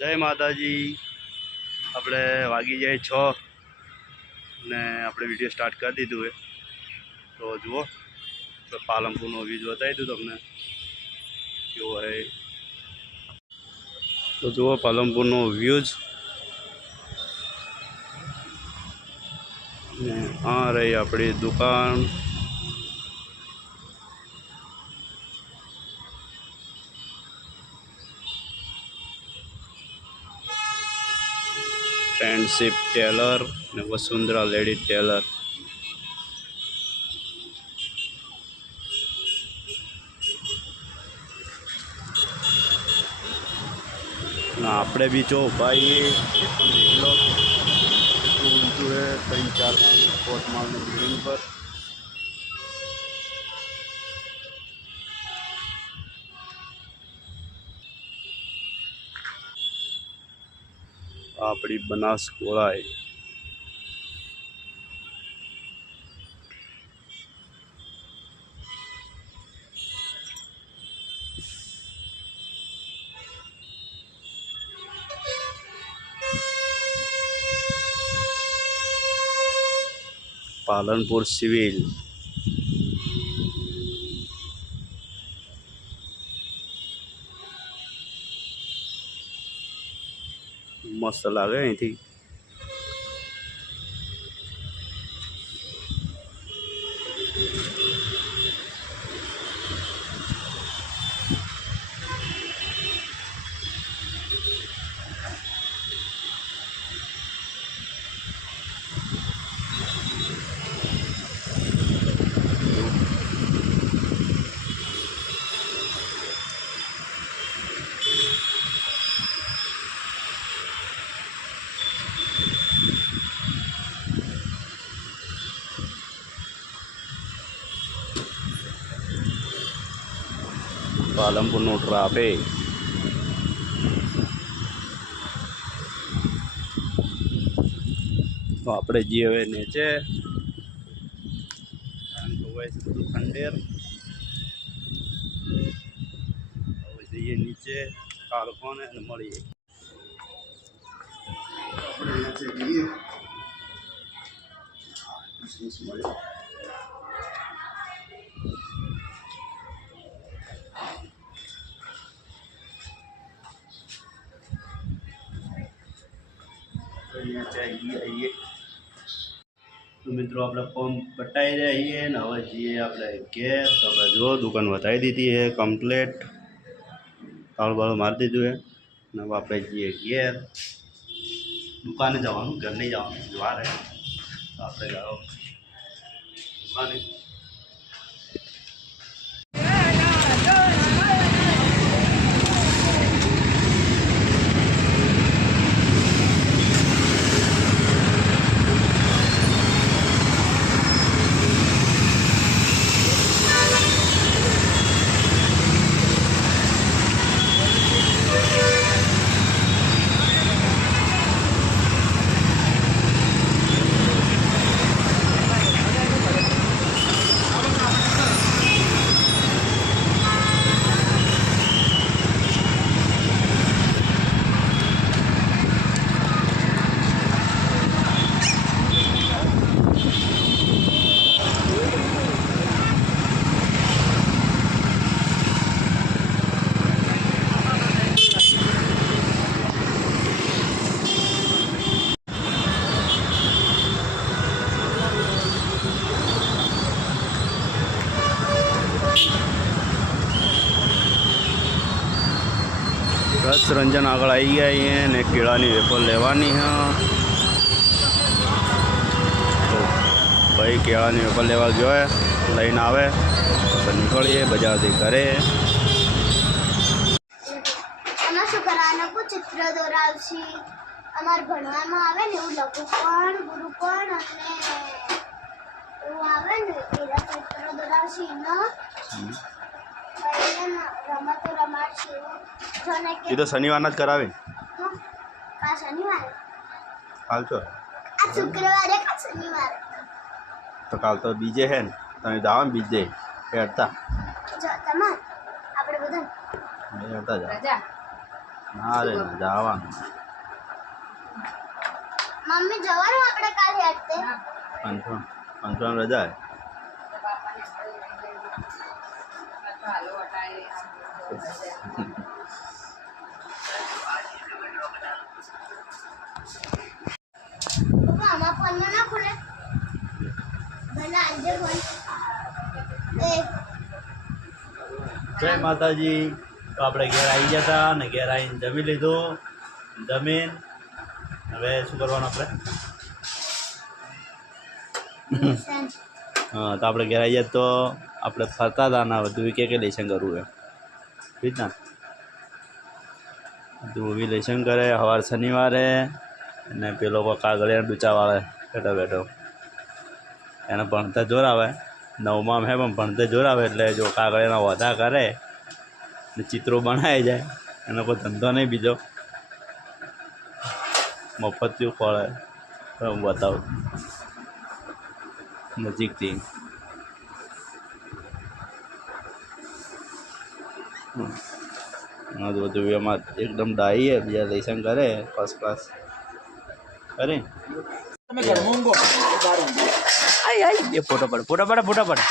જય માતાજી। આપણે વાગી જાય 6 ને આપણે વિડીયો સ્ટાર્ટ કરી દીધું है। તો જુઓ તો પાલનપુરનો વ્યૂ બતાવી દઉં તમને કેવો है। તો જુઓ પાલનપુરનો વ્યૂ ને આ રહી આપણી દુકાન। फ्रेंडशिप टेलर ने वसुंधरा लेडी टेलर। આપણે બી જો ભાઈ ઊંચું है 3-4 माल 4 माल बिल्डिंग पर। આપણી બનાસકોળાએ पालनपुर सिविल मस्त लागे અહીંથી। પાલનપુરનો ટ્રાફિક તો આપણે જઈએ હવે નીચે ખંડેર। હવે જઈએ નીચે કારખાને અને મળીએ આપણે નીચે જઈએ મળીએ। चाहिए तो मित्रों अपने फॉर्म पटाई रहिए ने हवे जीए अपने गैस। तो अपने जो दुकान बताई दी थी है कम्प्लीट ताल बाल मार दीधुं है ने अब आप जीए गैर दुकाने जवानू घर नहीं जवानू जवार है। तो आप जाओ दुकाने। रस रंजन आगळ आई गया है ने केळानी वेफर लेवानी है। तो भाई केळानी वेफर लेवा गयो है लईने आवे तो निकलिए बजार थी घरे। એમાં શું કરવાનું કો ચિત્ર દોરાવશી અમાર ભણવામાં આવે ને એવું લઘુકોણ ગુરુકોણ અને એવું આવે ને એના ચિત્ર દોરાવશી ને રમતો રમાડશી જોને કે ये तो शनिवार ज करावे આ શનિવારે काल तो આ શુક્રવારે કા શનિવારે तो काल तो बीजे है ने तने जाओ बीजे हेडता જો તમાર આપણે બધા हेडता जा રજા ના રે ના જવાનું મમ્મી જવાનું આપણે કાલે હટતે પંચમ રજા હે. પપ્પા આમાં ફોનમાં ના ખુલે ભલે આજે ફોન એ જય માતાજી. તો આપણે ઘેર આવી ગયા હતા ને ઘેર આવીને જમી લીધું. જમીન હવે શું કરવાનું આપણે? હા તો આપણે ઘેર આવી ગયા તો આપણે ફરતા હતા ને બધું કે લેશન કરવું એમ ઠીક ને બધું લેશન કરે. સવાર શનિવારે અને પેલો કાગળિયા ડૂચાવાળે બેઠો બેઠો એને ભણતા જોર આવે. 9માં હે પણ ભણતે જોર આવે એટલે જો કાગળિયાના વધા કરે ને ચિત્રો બનાવી જાય એનો કોઈ ધંધો નહીં બીજો મફતિયું ખોળે તો હું બતાવું નજીકથી. હા તો બધું એમાં એકદમ ડાઈએ બીજા લેશન કરે ફર્સ્ટ ક્લાસ કરે. એ ફોટો પડે એ ફોટો પડે.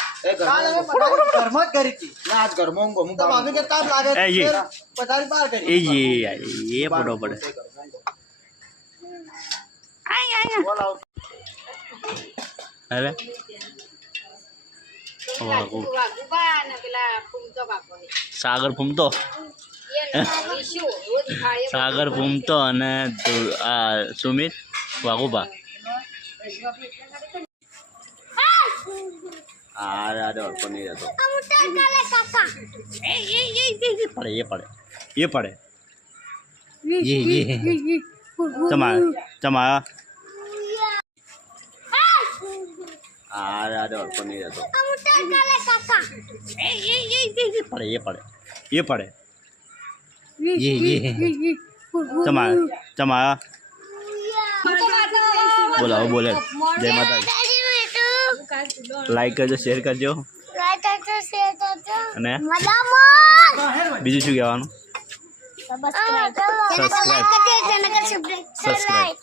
અરે સાગર ફૂમતો અને આ સુમિત વાઘુબા. અરે અડકો નહીં રહેતો. પડે એ પડે તમારા અરે અડકો નહીં રહેતો. પડે એ પડે તમારા બોલાવો બોલે. જય માતાજી. લાઈક કરજો, શેર કરજો અને બીજું શું કહેવાનું? સબસ્ક્રાઇબ.